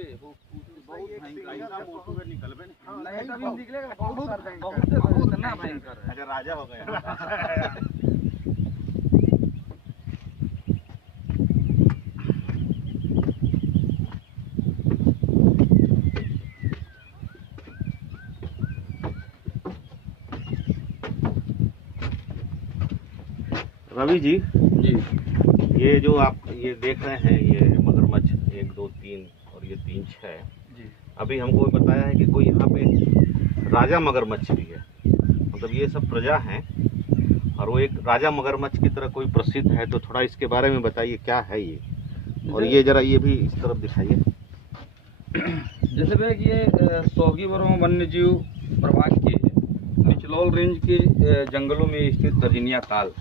पे वो बहुत भयंकर फोटो में निकलबे नहीं तो अभी निकलेगा बहुत ना भयंकर है। अच्छा राजा हो गया। रवि जी ये जो आप ये देख रहे हैं ये मगरमच्छ 1 2 3 और ये 3 6 जी। अभी हमको बताया है कि कोई यहाँ पे राजा मगरमच्छ भी है, मतलब ये सब प्रजा हैं और वो एक राजा मगरमच्छ की तरह कोई प्रसिद्ध है, तो थोड़ा इसके बारे में बताइए क्या है ये, और ये जरा ये भी इस तरफ दिखाइए। जैसे भैया कि ये सौगी वर्मा वन्य जीव प्रभाग के निचलौल रेंज के जंगलों में स्थित दर्जनिया ताल।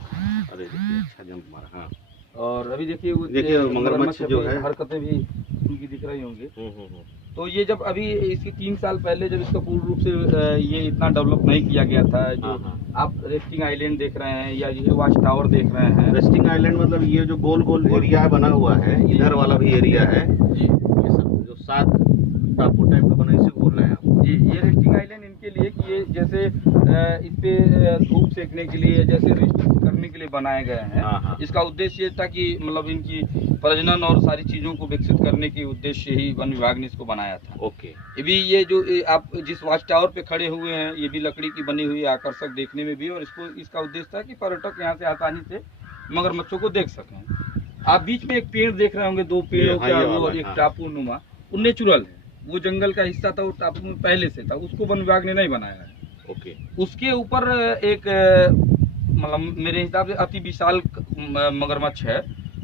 अरे देखिए अच्छा जंप मारा। हाँ और अभी देखिए मगरमच्छ जो है हरकतें भी उनकी दिख रही होंगी। तो ये जब अभी इसके 3 साल पहले जब इसका पूर्ण रूप से ये इतना डेवलप नहीं किया गया था, जो आप रेस्टिंग आइलैंड देख रहे हैं या ये वॉच टावर देख रहे हैं। रेस्टिंग आइलैंड मतलब ये जो गोल गोल एरिया बना हुआ है, इधर वाला भी एरिया है जी, ये सब जो 7 टापू टाइप का बना, इसे बोल रहे हैं आप जी। ये रेस्टिंग आइलैंड इनके लिए कि ये जैसे इस पे धूप सेकने के लिए, जैसे रेस्टिंग करने के लिए बनाए गए हैं। इसका उद्देश्य ये था कि मतलब इनकी प्रजनन और सारी चीजों को विकसित करने के उद्देश्य ही वन विभाग ने इसको बनाया था। ओके। ये भी ये जो आप जिस वॉच टावर पे खड़े हुए हैं, ये भी लकड़ी की बनी हुई आकर्षक देखने में भी, और इसका उद्देश्य था कि पर्यटक यहाँ से आसानी से मगरमच्छों को देख सकें। आप बीच में एक पेड़ देख रहे होंगे, 2 पेड़ों का वो एक टापू नुमा, वो नेचुरल है, वो जंगल का हिस्सा था, वो टापू में पहले से था, उसको वन विभाग ने नहीं बनाया है। ओके। उसके ऊपर एक मतलब मेरे हिसाब से अति विशाल मगरमच्छ है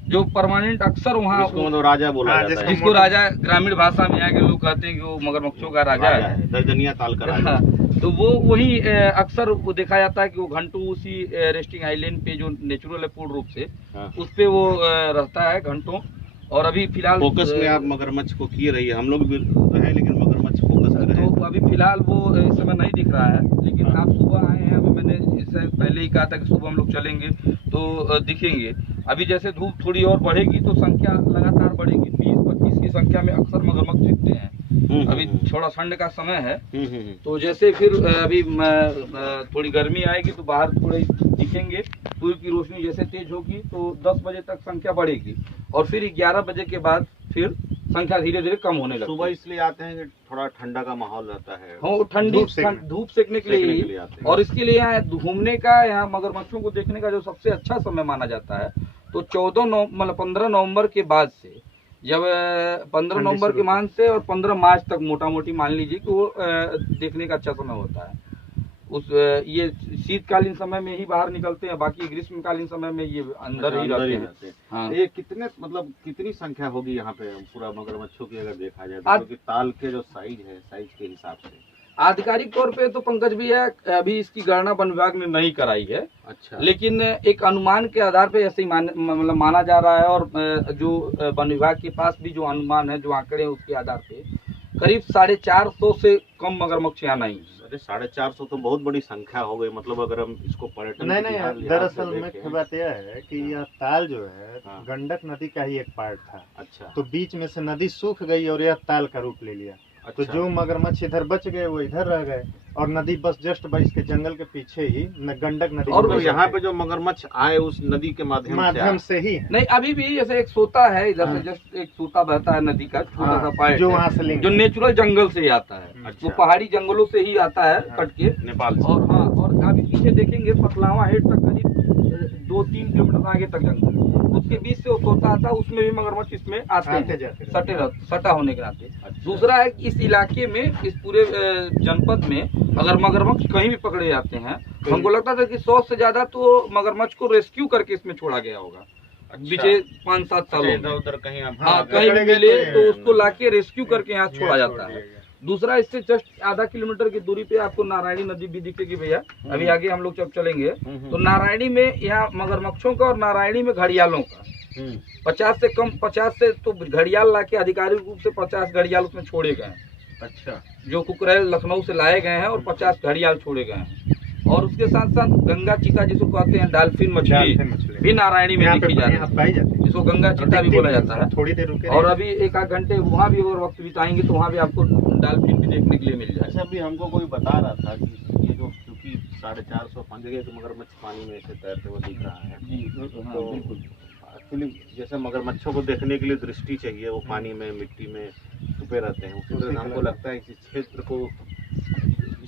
जो परमानेंट अक्सर वहाँ राजा बोला जाता है, जिसको राजा ग्रामीण भाषा में यहाँ के लोग कहते हैं कि वो मगरमच्छों का राजा है, दर्जनिया ताल का राजा। तो वो वही अक्सर वो देखा जाता है कि वो घंटों उसी रेस्टिंग आइलैंड पे जो नेचुरल है पूर्ण रूप से उस पे वो रहता है घंटों। और अभी फिलहाल फोकस में आप मगरमच्छ को किए रहिए, हम लोग भी है लेकिन मगरमच्छ फोकस में रहे। तो अभी फिलहाल वो इस समय नहीं दिख रहा है, लेकिन आप सुबह आए हैं, अभी मैंने इससे पहले ही कहा था कि सुबह हम लोग चलेंगे तो दिखेंगे। अभी जैसे धूप थोड़ी और बढ़ेगी तो संख्या लगातार बढ़ेगी, 20-25 की संख्या में अक्सर मगरमच्छ दिखते हैं। अभी थोड़ा ठंड का समय है, तो जैसे फिर अभी थोड़ी गर्मी आएगी तो बाहर थोड़े दिखेंगे, सूर्य की रोशनी जैसे तेज होगी तो 10 बजे तक संख्या बढ़ेगी और फिर 11 बजे के बाद फिर संख्या धीरे धीरे कम होने लगती है। सुबह इसलिए आते हैं कि थोड़ा ठंडा का माहौल रहता है, हाँ ठंडी धूप सेकने के लिए आते हैं। और इसके लिए यहाँ घूमने का, यहाँ मगरमच्छों को देखने का जो सबसे अच्छा समय माना जाता है तो 15 नवंबर के बाद से, जब 15 नवंबर के मान से और 15 मार्च तक मोटा मोटी मान लीजिए कि वो देखने का अच्छा समय होता है। ये शीतकालीन समय में ही बाहर निकलते हैं, बाकी ग्रीष्मकालीन समय में ये अंदर ही रहते हैं। हाँ। ये कितनी संख्या होगी यहाँ पे पूरा मगरमच्छों की अगर देखा जाए तो, क्योंकि ताल के जो साइज है, साइज के हिसाब से आधिकारिक तौर पे तो पंकज भैया अभी इसकी गणना वन विभाग ने नहीं कराई है। अच्छा। लेकिन एक अनुमान के आधार पे ऐसे ही मतलब माना जा रहा है, और जो वन विभाग के पास भी जो अनुमान है, जो आंकड़े हैं, उसके आधार पे करीब 450 से कम मगरमच्छ यहाँ नहीं है। अरे 450 तो बहुत बड़ी संख्या हो गई, मतलब अगर हम इसको पर्यटन नहीं, दरअसल में बात यह है कि यह ताल जो है गंडक नदी का ही एक पार्ट था। अच्छा। तो बीच में से नदी सूख गई और यह ताल का रूप ले लिया। अच्छा। तो जो मगरमच्छ इधर बच गए वो इधर रह गए, और नदी बस जस्ट बस इसके जंगल के पीछे ही गंडक नदी। और तो यहाँ पे जो मगरमच्छ आए उस नदी के माध्यम से ही नहीं, अभी भी जैसे एक सोता है इधर से, जस्ट एक सोता बहता है नदी का छोटा सा पाइप, जो वहाँ से जो नेचुरल जंगल से ही आता है। अच्छा। वो पहाड़ी जंगलों से ही आता है कट के नेपाल से। और हाँ, और अभी पीछे देखेंगे पतलावा हेड तक करीब 2-3 किलोमीटर आगे तक जंगल, उसके बीच से वो सोता आता है, उसमें भी मगरमच्छ इसमें आते हैं सटा होने के नाते। दूसरा है कि इस इलाके में, इस पूरे जनपद में अगर मगरमच्छ कहीं भी पकड़े जाते हैं, हमको लगता था कि 100 से ज्यादा तो मगरमच्छ को रेस्क्यू करके इसमें छोड़ा गया होगा पिछले 5-7 सालों में। उधर कहीं कहीं भी मिले तो उसको लाके रेस्क्यू करके यहाँ छोड़ा जाता है। दूसरा, इससे जस्ट आधा किलोमीटर की दूरी पे आपको नारायणी नदी भी दिखेगी भैया। अभी आगे हम लोग जब चलेंगे तो नारायणी में, यहाँ मगरमच्छों का और नारायणी में घड़ियालों का 50 से तो घड़ियाल लाके आधिकारिक रूप से 50 घड़ियाल उसमें छोड़े गए हैं। अच्छा। जो कुकरेल लखनऊ से लाए गए हैं और 50 घड़ियाल छोड़े गए हैं। और उसके साथ साथ गंगा चीता जिसको कहते हैं डॉल्फिन मछली भी नारायणी में देखी जा रही है, पाई जाती है, जिसको गंगा चीता भी बोला जाता है। थोड़ी देर रुके और अभी एक आध घंटे वहाँ भी अगर वक्त बिताएंगे तो वहाँ भी आपको डॉल्फिन भी देखने के लिए मिल जाए। अच्छा, अभी हमको कोई बता रहा था कि ये जो क्योंकि 450-5 जगह तो मगरमच्छ पानी में ऐसे तैरते हुए दिख रहा है, जी हाँ, तो बिल्कुल। एक्चुअली जैसे मगरमच्छों को देखने के लिए दृष्टि चाहिए, वो पानी में मिट्टी में छुपे रहते हैं, उसी तरह हमको लगता है कि इस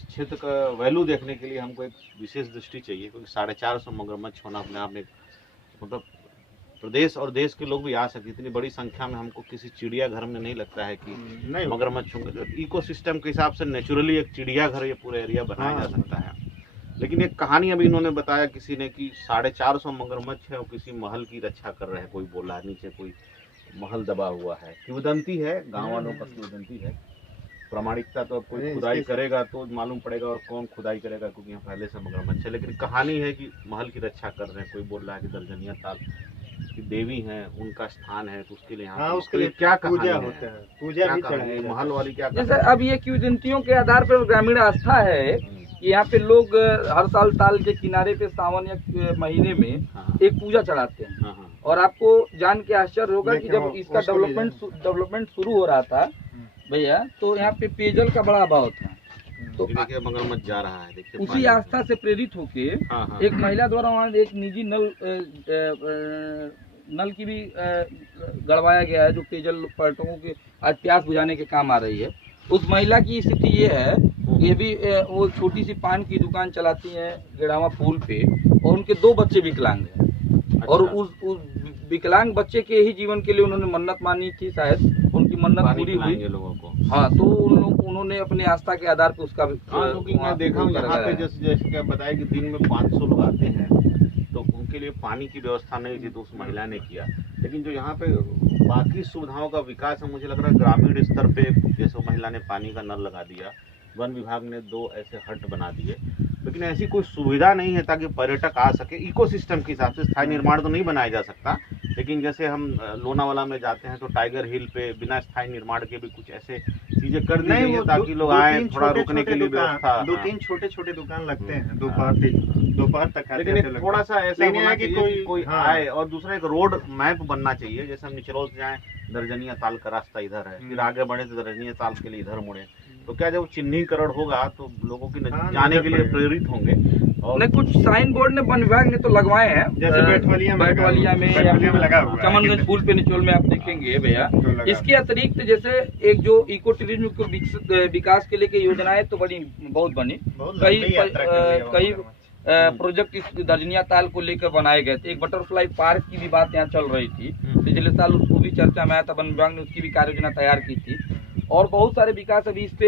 क्षेत्र का वैल्यू देखने के लिए हमको एक विशेष दृष्टि चाहिए, क्योंकि 450 मगरमच्छ होना अपने आप में मतलब प्रदेश और देश के लोग भी आ सकते। इतनी बड़ी संख्या में हमको किसी चिड़ियाघर में नहीं लगता है कि नहीं मगरमच्छ होंगे। इकोसिस्टम के हिसाब से नेचुरली एक चिड़ियाघर ये पूरा एरिया बनाया जा सकता है। लेकिन एक कहानी अभी इन्होंने बताया किसी ने कि 450 मगरमच्छ है और किसी महल की रक्षा कर रहे हैं, कोई बोला नीचे कोई महल दबा हुआ है। किंवदंती है, गाँव वालों का किंवदंती है, प्रमाणिकता तो अब कोई खुदाई करेगा तो मालूम पड़ेगा और कौन खुदाई करेगा, क्योंकि यहाँ पहले से मगरमच्छ है। लेकिन कहानी है कि महल की रक्षा कर रहे हैं। कोई बोल रहा है कि दर्जनिया ताल की देवी हैं, उनका स्थान है, तो उसके लिए यहाँ उसके लिए क्या पूजा होता है, पूजा भी चढ़ाई महल वाली क्या जैसे अब ये किंवदंतियों के आधार पर ग्रामीण आस्था है कि यहाँ पे लोग हर साल ताल के किनारे पे सावन या महीने में एक पूजा चढ़ाते हैं। और आपको जान के आश्चर्य होगा कि जब इसका डेवलपमेंट शुरू हो रहा था भैया, तो यहाँ पे पेयजल का बड़ा अभाव था। तो देखिए मगरमच्छ जा रहा है, देखिए उसी आस्था से प्रेरित होके एक महिला द्वारा वहाँ एक निजी नल की भी गड़वाया गया है, जो पेयजल पर्यटकों के आज प्यास बुझाने के काम आ रही है। उस महिला की स्थिति ये है, ये भी वो छोटी सी पान की दुकान चलाती है गेड़ावा पुल पे, और उनके 2 बच्चे विकलांग हैं। और उस विकलांग बच्चे के ही जीवन के लिए उन्होंने मन्नत मानी थी, शायद उनकी मन्नत पूरी हुई लोगों को। हाँ, तो उन्होंने अपने आस्था के आधार पर उसका क्योंकि मैं देखा हूँ यहाँ पे जैसे क्या बताया कि दिन में 500 लोग आते हैं, तो उनके लिए पानी की व्यवस्था नहीं थी, तो उस महिला ने किया। लेकिन जो यहाँ पे बाकी सुविधाओं का विकास है, मुझे लग रहा है ग्रामीण स्तर पे जैसे महिला ने पानी का नल लगा दिया, वन विभाग ने 2 ऐसे हट बना दिए, लेकिन ऐसी कोई सुविधा नहीं है ताकि पर्यटक आ सके। इकोसिस्टम के हिसाब से स्थायी निर्माण तो नहीं बनाया जा सकता, लेकिन जैसे हम लोनावाला में जाते हैं तो टाइगर हिल पे बिना स्थायी निर्माण के भी कुछ ऐसे चीजें कर दी गई है ताकि लोग आए, थोड़ा रुकने के लिए व्यवस्था। 2-3 छोटे दुकान लगते हैं दोपहर तक। लेकिन थोड़ा सा ऐसा होना चाहिए कोई आए, और दूसरा एक रोड मैप बनना चाहिए। जैसे हम निचरौल से जाएं, दर्जनिया ताल का रास्ता इधर है, फिर आगे बढ़े तो दर्जनिया ताल के लिए इधर मुड़े, तो क्या जब चिन्हीकरण होगा तो लोगों की जाने के लिए प्रेरित होंगे। और कुछ साइन बोर्ड ने वन विभाग ने तो लगवाए हैं, जैसे बैठवलिया में लगा हुआ है, चमनगंज पुल पे निचोल में आप देखेंगे भैया। इसके अतिरिक्त जैसे एक जो इको टूरिज्म को विकास के लिए की योजनाएं तो बहुत बनी, कई प्रोजेक्ट इस दर्जनिया ताल को लेकर बनाए गए थे। एक बटरफ्लाई पार्क की भी बात यहाँ चल रही थी, पिछले साल उसको भी चर्चा में आया था, वन विभाग ने उसकी भी कार्य योजना तैयार की थी। और बहुत सारे विकास अभी इस पे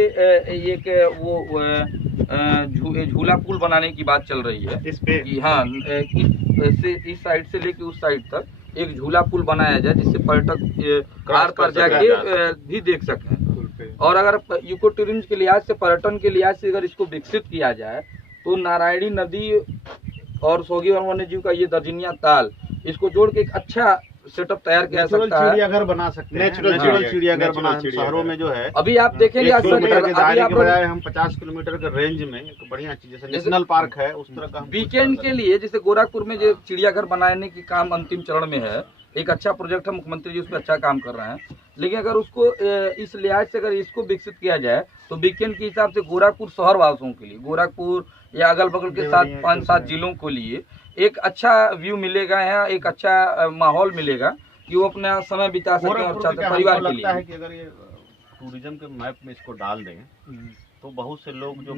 एक वो झूला पुल बनाने की बात चल रही है इस पे कि हाँ, इस साइड से लेके उस साइड तक एक झूला पुल बनाया जाए, जिससे पर्यटक आर पार जाके भी देख सकें। और अगर इको टूरिज्म के लिहाज से, पर्यटन के लिहाज से अगर इसको विकसित किया जाए तो नारायणी नदी और सोगी वन्य जीव का ये दर्जनिया ताल, इसको जोड़ के एक अच्छा सेटअप तैयार किया सकता है। चिड़ियाघर बना सकते हैं, नेचुरल चिड़ियाघर बना। शहरों में जो है अभी आप देखेंगे हम 50 किलोमीटर के रेंज में एक बढ़िया चीज जैसे नेशनल पार्क है, उस तरह का वीकेंड के लिए जैसे गोरखपुर में जो चिड़ियाघर बनाने की काम अंतिम चरण में है, एक अच्छा प्रोजेक्ट है, मुख्यमंत्री जी उस पर अच्छा काम कर रहे हैं। लेकिन अगर उसको इस लिहाज से अगर इसको विकसित किया जाए तो वीकेंड के हिसाब से गोरखपुर शहर वासियों के लिए, गोरखपुर या अगल बगल के 5-7 जिलों के लिए एक अच्छा व्यू मिलेगा, यहाँ एक अच्छा माहौल मिलेगा कि वो अपना समय बिता सके और परिवार के लिए। लगता है कि अगर ये टूरिज्म के मैप में इसको डाल दें तो बहुत से लोग जो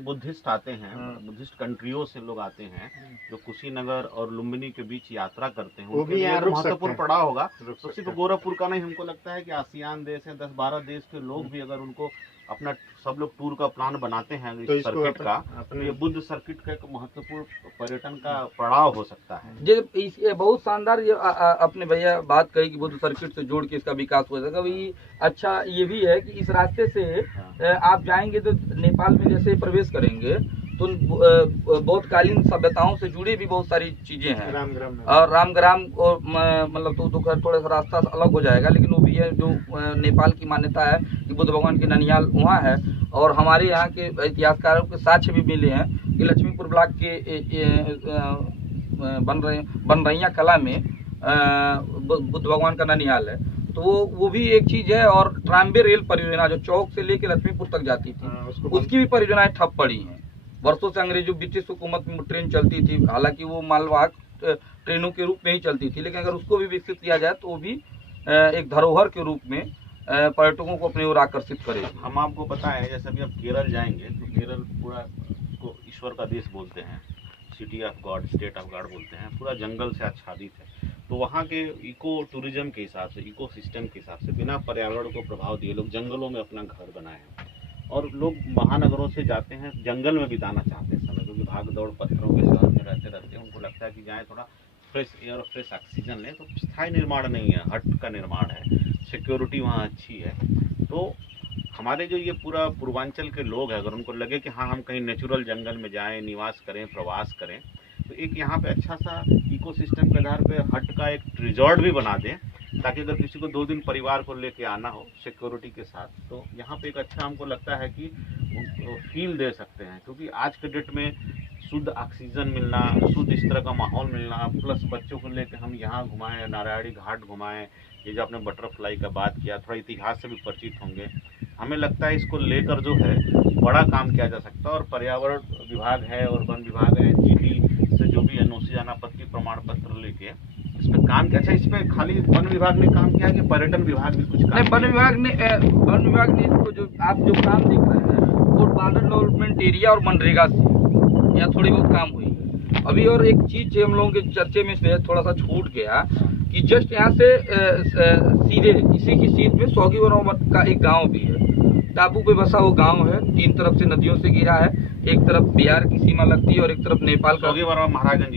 बुद्धिस्ट आते हैं, बुद्धिस्ट कंट्रियों से लोग आते हैं, जो कुशीनगर और लुम्बिनी के बीच यात्रा करते हैं, वो भी महत्वपूर्ण पड़ाव होगा। तो सिर्फ गोरखपुर का नहीं, हमको लगता है कि आसियान देश है, 10-12 देश के लोग भी अगर उनको अपना सब लोग टूर का प्लान बनाते हैं इस सर्किट का, तो ये बुद्ध सर्किट का एक महत्वपूर्ण पर्यटन का पड़ाव हो सकता है। ये बहुत शानदार ये अपने भैया बात कही कि बुद्ध सर्किट से जोड़ के इसका विकास हो सकेगा। वही अच्छा ये भी है कि इस रास्ते से आप जाएंगे तो नेपाल में जैसे प्रवेश करेंगे तो बौद्धकालीन सभ्यताओं से जुड़ी भी बहुत सारी चीजें हैं, और रामग्राम और मतलब तो थोड़ा सा रास्ता अलग हो जाएगा, लेकिन वो भी है जो नेपाल की मान्यता है कि बुद्ध भगवान की ननिहाल वहाँ है, और हमारे यहाँ के इतिहासकारों के साक्ष्य भी मिले हैं कि लक्ष्मीपुर ब्लॉक के बनरैया कला में बुद्ध भगवान का ननिहाल है, तो वो भी एक चीज है। और ट्राम्बे रेल परियोजना जो चौक से लेकर लक्ष्मीपुर तक जाती थी, उसकी भी परियोजनाएं ठप पड़ी हैं। वर्षों से अंग्रेजों ब्रिटिश हुकूमत में ट्रेन चलती थी, हालांकि वो मालवाहक ट्रेनों के रूप में ही चलती थी, लेकिन अगर उसको भी विकसित किया जाए तो वो भी एक धरोहर के रूप में पर्यटकों को अपनी ओर आकर्षित करेगी। हम आपको पता है, जैसे अभी आप केरल जाएंगे तो केरल पूरा को ईश्वर का देश बोलते हैं, city of God, state of God बोलते हैं, पूरा जंगल से आच्छादित है। तो वहाँ के इको टूरिज्म के हिसाब से, इको सिस्टम के हिसाब से, बिना पर्यावरण को प्रभाव दिए लोग जंगलों में अपना घर बनाए हैं। और लोग महानगरों से जाते हैं, जंगल में बिताना चाहते हैं समय, क्योंकि भाग दौड़ पत्थरों के शहर में रहते रहते उनको लगता है कि जाएँ थोड़ा फ्रेश एयर और फ्रेश ऑक्सीजन लें। तो स्थायी निर्माण नहीं है, हट का निर्माण है, सिक्योरिटी वहाँ अच्छी है। तो हमारे जो ये पूरा पूर्वांचल के लोग हैं, अगर उनको लगे कि हाँ हम कहीं नेचुरल जंगल में जाएं, निवास करें, प्रवास करें, तो एक यहाँ पे अच्छा सा इकोसिस्टम के आधार पे हट का एक रिजॉर्ट भी बना दें, ताकि अगर किसी को 2 दिन परिवार को लेके आना हो सिक्योरिटी के साथ, तो यहाँ पे एक अच्छा हमको लगता है कि फील दे सकते हैं। क्योंकि आज के डेट में शुद्ध ऑक्सीजन मिलना, शुद्ध इस तरह का माहौल मिलना, प्लस बच्चों को लेकर हम यहाँ घुमाएं, नारायणी घाट घुमाएं, ये जो आपने बटरफ्लाई का बात किया, थोड़ा इतिहास से भी परिचित होंगे। हमें लगता है इसको लेकर जो है बड़ा काम किया जा सकता है। और पर्यावरण विभाग है और वन विभाग है, NGT से जो भी NOC अनापत्ति प्रमाण पत्र लेके इस पर काम किया। अच्छा, इस पर खाली वन विभाग ने काम किया कि पर्यटन विभाग भी कुछ काम? नहीं, वन विभाग ने इसको जो आप जो काम देख रहे हैं वो बॉर्डर डेवलपमेंट एरिया और मनरेगा से या थोड़ी बहुत काम हुई है अभी। और एक चीज हम लोगों के चर्चे में से थोड़ा सा छूट गया कि जस्ट यहाँ से सीधे इसी की सीध में सौगीवरों का एक गांव भी है, टापू पे बसा वो गांव है, 3 तरफ से नदियों से घिरा है, एक तरफ बिहार की सीमा लगती है और एक तरफ नेपाल का, महाराजगंज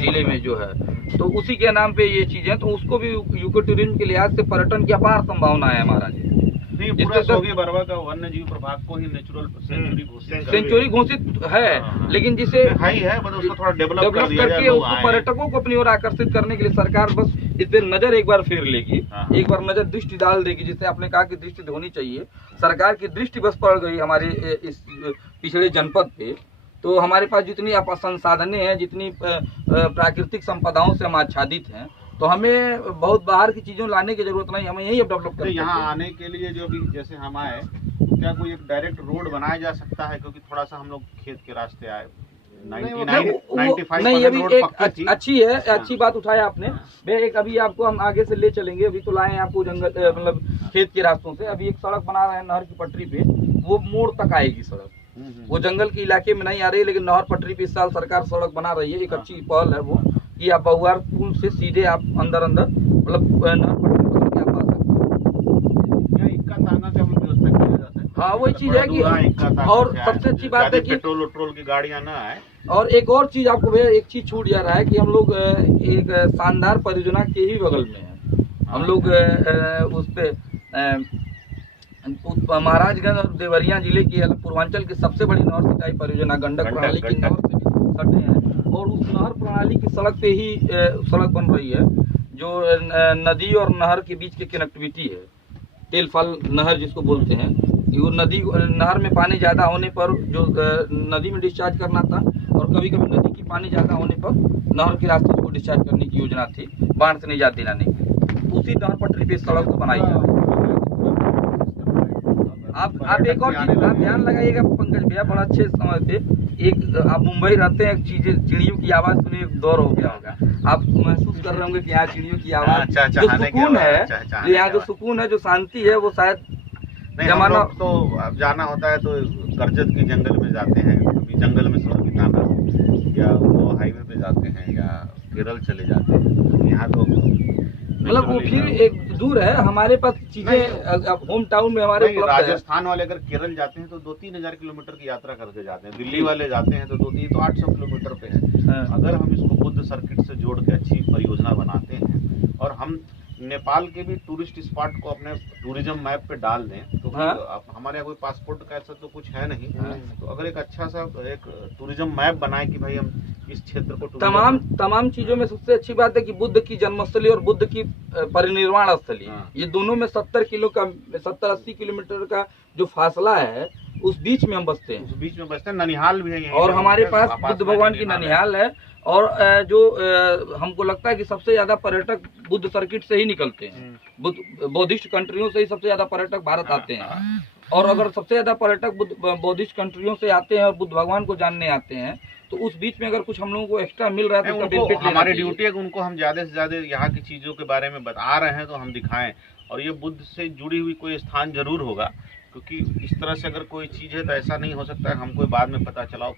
जिले में जो है, तो उसी के नाम पे ये चीजें, तो उसको भी यूको टूरिज्म के लिहाज से पर्यटन की अपार संभावना है महाराज। का वन्य जीव प्रभाग को ही नेचुरल सेंचुरी घोषित है, लेकिन जिसे थोड़ा डेवलप करके उसको पर्यटकों को अपनी ओर आकर्षित करने के लिए सरकार बस इस पर नजर एक बार फेर लेगी, एक बार नजर दृष्टि डाल देगी, जिससे आपने कहा कि दृष्टि होनी चाहिए। सरकार की दृष्टि बस पड़ गई हमारे इस पिछड़े जनपद पे, तो हमारे पास जितनी संसाधनें हैं, जितनी प्राकृतिक संपदाओं से हम आच्छादित हैं, तो हमें बहुत बाहर की चीजों लाने की जरूरत नहीं, हमें यही अब डेवलप करना है। यहाँ आने के लिए जो भी जैसे हम आए, क्या कोई एक डायरेक्ट रोड बनाया जा सकता है? क्योंकि थोड़ा सा हम लोग खेत के रास्ते आए। 95 नहीं, अभी एक अच्छी है, अच्छी बात उठाया आपने। एक अभी आपको हम आगे से ले चलेंगे, अभी तो लाए हैं आपको जंगल मतलब खेत के रास्तों से। अभी एक सड़क बना रहे हैं नहर की पटरी पे, वो मोड़ तक आएगी सड़क, वो जंगल के इलाके में नहीं आ रही, लेकिन नहर पटरी पे इस साल सरकार सड़क बना रही है। एक अच्छी पहल है वो कि आप बहुआर पुल से सीधे आप अंदर मतलब नहर पटरी पर आप आ सकते हैं। इक्का तांगा का भी व्यवस्था किया जा सकता है। हाँ, वही चीज है कि, और सबसे अच्छी बात है कि पेट्रोल की गाड़ियां ना आए। और एक और चीज आपको भैया एक चीज छूट जा रहा है कि हम लोग एक शानदार परियोजना के ही बगल में है। हम लोग उस पे महाराजगंज और देवरिया जिले की पूर्वांचल की सबसे बड़ी नहर सिंचाई परियोजना गंडक प्रणाली की नहर से सटे हैं, और उस नहर प्रणाली की सड़क पे ही सड़क बन रही है, जो नदी और नहर के बीच की कनेक्टिविटी है। तेलफल नहर जिसको बोलते हैं, वो नहर में पानी ज़्यादा होने पर जो नदी में डिस्चार्ज करना था, और कभी कभी नदी की पानी ज़्यादा होने पर नहर के रास्ते को डिस्चार्ज करने की योजना थी, बाढ़ से निजात दिलाने की। उसी नहर पटरी पे सड़क को बनाई है। आप एक और चीज आप ध्यान लगाइएगा पंकज भैया, बड़ा अच्छे समय पे एक आप मुंबई रहते हैं, चिड़ियों की आवाज सुने एक दौर हो गया होगा, आप महसूस कर रहे होंगे कि यहाँ चिड़ियों की आवाज जो सुकून है, जो यहाँ जो सुकून है, जो शांति है, वो शायद जमाना तो अब जाना होता है तो करजत की जंगल में जाते हैं, कभी जंगल में समय बिताना, या वो हाईवे पे जाते हैं, या केरल चले जाते हैं। यहाँ तो मतलब वो फिर एक दूर है, हमारे पास चीजें होम टाउन में हमारे राजस्थान वाले अगर केरल जाते हैं तो 2-3 हजार किलोमीटर की यात्रा करके जाते हैं, दिल्ली वाले जाते हैं तो 800 किलोमीटर पे है। अगर हम इसको बुद्ध सर्किट से जोड़ के अच्छी परियोजना बनाते हैं, और हम नेपाल के भी टूरिस्ट स्पॉट को अपने टूरिज्म मैप पे डाल दें तो हाँ। हमारे यहाँ कोई पासपोर्ट का ऐसा तो कुछ है नहीं, हाँ। तो अगर एक अच्छा सा एक टूरिज्म मैप बनाए कि भाई हम इस क्षेत्र को तमाम चीजों में सबसे अच्छी बात है कि बुद्ध की जन्मस्थली और बुद्ध की परिनिर्वाण स्थली, हाँ। ये दोनों में 70-80 किलोमीटर का जो फासला है उस बीच में हम बसते हैं। उस बीच में बसते हैं। ननिहाल भी है यहीं और पे, हमारे पास में बुद्ध भगवान की ननिहाल है। और जो हमको लगता है कि सबसे ज्यादा पर्यटक बुद्ध सर्किट से ही निकलते हैं, बौद्धिस्ट कंट्रियों से ही सबसे ज्यादा पर्यटक भारत आते हैं। और अगर सबसे ज्यादा पर्यटक बौद्धिस्ट कंट्रियों से आते हैं और बुद्ध भगवान को जानने आते हैं, तो उस बीच में अगर कुछ हम लोगों को एक्स्ट्रा मिल रहा है तो उसका बेनिफिट लेना हमारी चाहिए। ड्यूटी है कि उनको हम ज्यादा से ज्यादा यहाँ की चीजों के बारे में बता रहे हैं तो हम दिखाएं। और ये बुद्ध से जुड़ी हुई कोई स्थान जरूर होगा, क्योंकि इस तरह से अगर कोई चीज़ है तो ऐसा नहीं हो सकता है हमको बाद में पता चला हो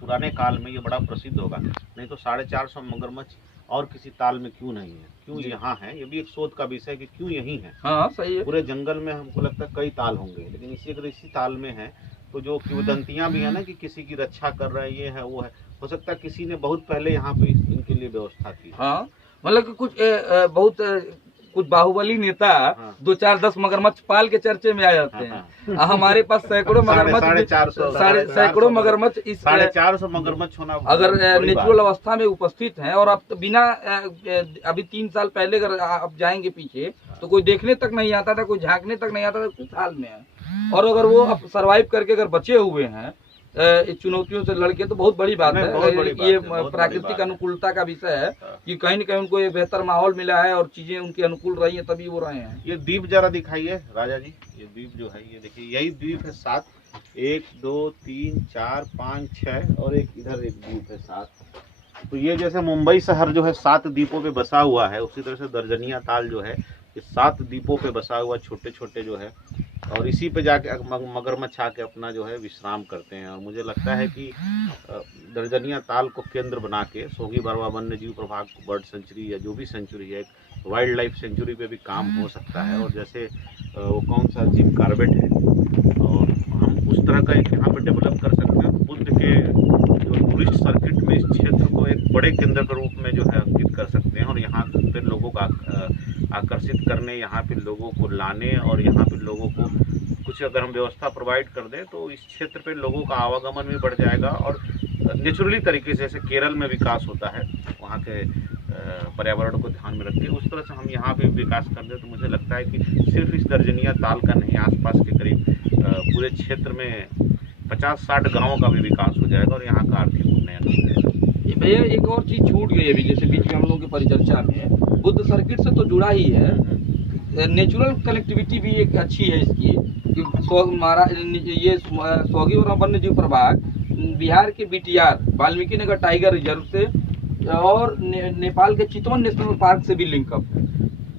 पुराने काल में ये बड़ा प्रसिद्ध होगा। नहीं तो 450 मगरमच्छ और किसी ताल में क्यों नहीं है, क्यों यहाँ है, ये भी एक शोध का विषय है कि क्यों यहीं है। हाँ सही है। पूरे जंगल में हमको लगता है कई ताल होंगे, लेकिन अगर इसी ताल में है तो जो किंवदंतियाँ भी है ना कि किसी की रक्षा कर रहा है, ये है वो है, हो सकता है किसी ने बहुत पहले यहाँ पे इनके लिए व्यवस्था की। हाँ मतलब कि कुछ बाहुबली नेता हाँ। 2-4-10 मगरमच्छ पाल के चर्चे में आ जाते हैं। हमारे पास सैकड़ों मगरमच्छ, सैकड़ों मगरमच्छ, इस 450 मगरमच्छ होना अगर नेचुरल अवस्था में उपस्थित हैं। और अब तो बिना अभी 3 साल पहले अगर आप जाएंगे पीछे तो कोई देखने तक नहीं आता था, कोई झांकने तक नहीं आता था, कुछ हाल में है। और अगर वो अब सर्वाइव करके अगर बचे हुए हैं चुनौतियों से लड़के, तो बहुत बड़ी बात है। ये प्राकृतिक अनुकूलता का विषय है कि कहीं न कहीं उनको एक बेहतर माहौल मिला है और चीजें उनके अनुकूल रही हैं, तभी वो रहे हैं। ये द्वीप जरा दिखाइए राजा जी, ये द्वीप जो है, ये देखिए यही द्वीप है 7, 1 2 3 4 5 6 और एक इधर एक द्वीप है 7। तो ये जैसे मुंबई शहर जो है 7 द्वीपों पे बसा हुआ है, उसी तरह से दर्जनिया ताल जो है ये 7 द्वीपों पे बसा हुआ छोटे छोटे जो है, और इसी पे जाके मगरमच्छ आके अपना जो है विश्राम करते हैं। और मुझे लगता है कि दर्जनिया ताल को केंद्र बना के सोगी बरवा वन्य जीव प्रभाग बर्ड सेंचुरी या जो भी सेंचुरी है, एक वाइल्ड लाइफ सेंचुरी पे भी काम हो सकता है। और जैसे वो कौन सा जिम कार्बेट है, और हम उस तरह का एक यहाँ पे डेवलप कर सकते हैं। बुद्ध के जो टूरिस्ट सर्किट में इस क्षेत्र को एक बड़े केंद्र के रूप में जो है अंकित कर सकते हैं, और यहाँ पे लोगों का आकर्षित करने, यहाँ पे लोगों को लाने, और यहाँ पे लोगों को कुछ अगर हम व्यवस्था प्रोवाइड कर दें तो इस क्षेत्र पे लोगों का आवागमन भी बढ़ जाएगा। और नेचुरली तरीके से जैसे केरल में विकास होता है वहाँ के पर्यावरण को ध्यान में रख के, उस तरह से हम यहाँ पे विकास कर दें तो मुझे लगता है कि सिर्फ इस दर्जनिया ताल का नहीं, आसपास के करीब पूरे क्षेत्र में 50-60 गाँवों का भी विकास हो जाएगा और यहाँ का आर्थिक उन्नयन हो जाएगा। भैया एक और चीज छूट गई अभी, जैसे बीच में हम लोगों की परिचर्चा में बुद्ध सर्किट से तो जुड़ा ही है, नेचुरल कनेक्टिविटी भी एक अच्छी है इसकी कि ये सोगी और वन्य जीव प्रभाग बिहार के BTR Valmiki Nagar tiger reserve से और नेपाल के चितवन नेशनल पार्क से भी लिंकअप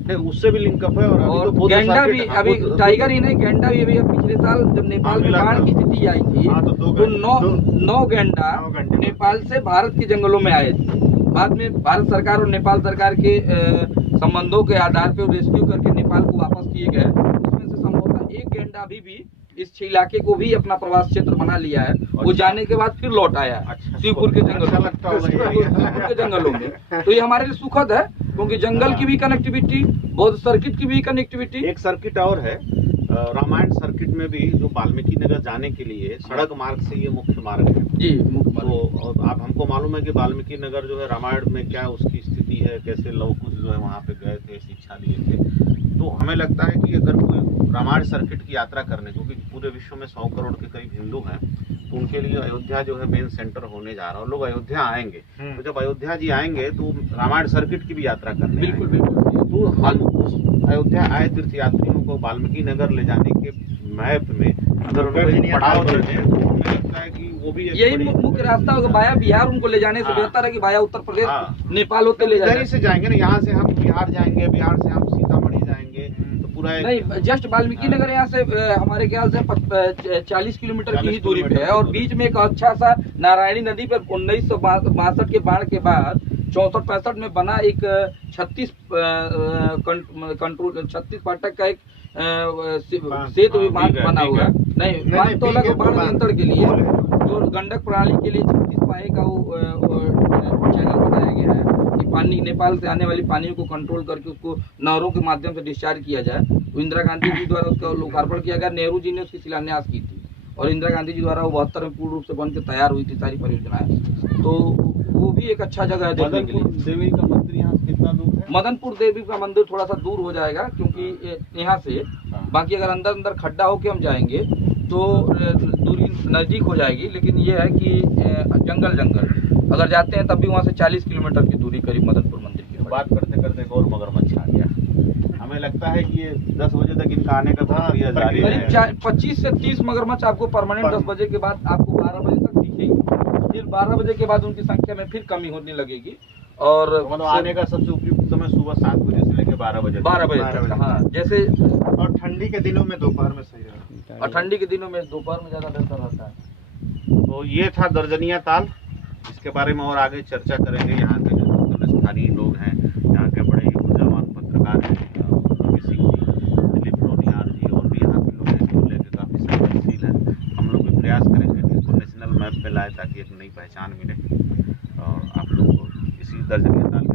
है, उससे भी लिंकअप है। और तो गैंडा भी, अभी टाइगर ही नहीं, गैंडा भी अभी पिछले साल जब नेपाल में बाढ़ की स्थिति आई थी तो 9 गैंडा नेपाल से भारत के जंगलों में आए थे। बाद में भारत सरकार और नेपाल सरकार के संबंधों के आधार पर रेस्क्यू करके नेपाल को वापस किए गए। उसमें से संभवतः एक गैंडा भी इस इलाके को भी अपना प्रवास क्षेत्र बना लिया है। वो जाने के बाद फिर लौट आया है शिवपुर के जंगलों में, शिवपुर के जंगलों में। तो ये हमारे लिए सुखद है क्योंकि जंगल की भी कनेक्टिविटी, बौद्ध सर्किट की भी कनेक्टिविटी। एक सर्किट और है रामायण सर्किट में भी, जो वाल्मीकि नगर जाने के लिए सड़क मार्ग से ये मुख्य मार्ग है जी, मुख्य मार्ग। तो और आप हमको मालूम है कि वाल्मीकि नगर जो है रामायण में क्या उसकी स्थिति है, कैसे लवकुश जो है वहाँ पे गए थे, शिक्षा लिए थे। तो हमें लगता है कि अगर कोई रामायण सर्किट की यात्रा करने, क्योंकि पूरे विश्व में 100 करोड़ के करीब हिंदू हैं, तो उनके लिए अयोध्या जो है मेन सेंटर होने जा रहा है और लोग अयोध्या आएंगे। तो जब अयोध्या जी आएंगे तो रामायण सर्किट की भी यात्रा करने बिल्कुल बिल्कुल। तो हम उस अयोध्या आए तीर्थयात्रियों को वाल्मीकि नगर ले जाने के मैप में अगर उनको पड़ाव कर दें तो हमें लगता है कि वो भी यही मुख्य रास्ता होगा। वाया बिहार उनको ले जाने से बेहतर है कि वाया उत्तर प्रदेश, नेपाल होते ले जाएंगे। से जाएंगे ना, यहाँ से हम बिहार जाएंगे, बिहार से हम सीतामढ़ी जाएंगे, तो पूरा नहीं, जस्ट वाल्मीकि नगर यहाँ से हमारे ख्याल से 40 किलोमीटर की ही दूरी पे है। और बीच में एक अच्छा सा नारायणी नदी पर 1962 के बाढ़ के बाद 64-65 में बना एक 36 फाटक का एक सेतु विमान बना हुआ है। नहीं, बांध तो अलग बाढ़ नियंत्रण के लिए, जो गंडक प्रणाली के लिए 36 पाए का वो चैनल बनाया गया है कि पानी नेपाल से आने वाली पानी को कंट्रोल करके उसको नहरों के माध्यम से डिस्चार्ज किया जाए। तो इंदिरा गांधी जी द्वारा उसका लोकार्पण किया गया। नेहरू जी ने उसकी शिलान्यास की थी और इंदिरा गांधी जी द्वारा वो 72 में पूर्ण रूप से बन के तैयार हुई थी सारी परियोजनाएं। तो वो भी एक अच्छा जगह है देखने के मदनपुर लिए। देवी का मंदिर यहाँ से कितना दूर है? मदनपुर देवी का मंदिर थोड़ा सा दूर हो जाएगा क्योंकि यहाँ से, बाकी अगर अंदर अंदर खड्डा होके हम जाएंगे तो दूरी नज़दीक हो जाएगी। लेकिन ये है कि जंगल अगर जाते हैं तब भी वहाँ से 40 किलोमीटर की दूरी करीब मदनपुर मंदिर की। बात करते करते एक और मगरमच्छ आ गया। हमें लगता है कि ये 10 बजे तक इनका आने का प्रक्रिया जारी है। करीब 25 से 30 मगरमच्छ आपको परमानेंट 10 बजे के बाद आपको 12 बजे तक दिखेगी। फिर 12 बजे के बाद उनकी संख्या में फिर कमी होने लगेगी। और मतलब आने का सबसे उपयुक्त समय सुबह 7 बजे से लेकर 12 बजे 12 बजे तक। हाँ, जैसे और ठंडी के दिनों में दोपहर में सही रहता है। और ठंडी के दिनों में दोपहर में ज़्यादा बेहतर रहता है। तो ये था दर्जनिया ताल। इसके बारे में और आगे चर्चा करेंगे। यहाँ के जो स्थानीय लोग हैं, यहाँ के बड़े ही ऊर्जावान पत्रकार हैं रवि सिंह जी, दिलीप रोनियार जी, और भी यहाँ के लोग हैं, इसको लेकर काफ़ी संवेदनशील हैं। हम लोग भी प्रयास करेंगे कि इसको नेशनल मैप पे लाए ताकि एक नई पहचान मिले और आप लोग को इसी दर्जनिया ताल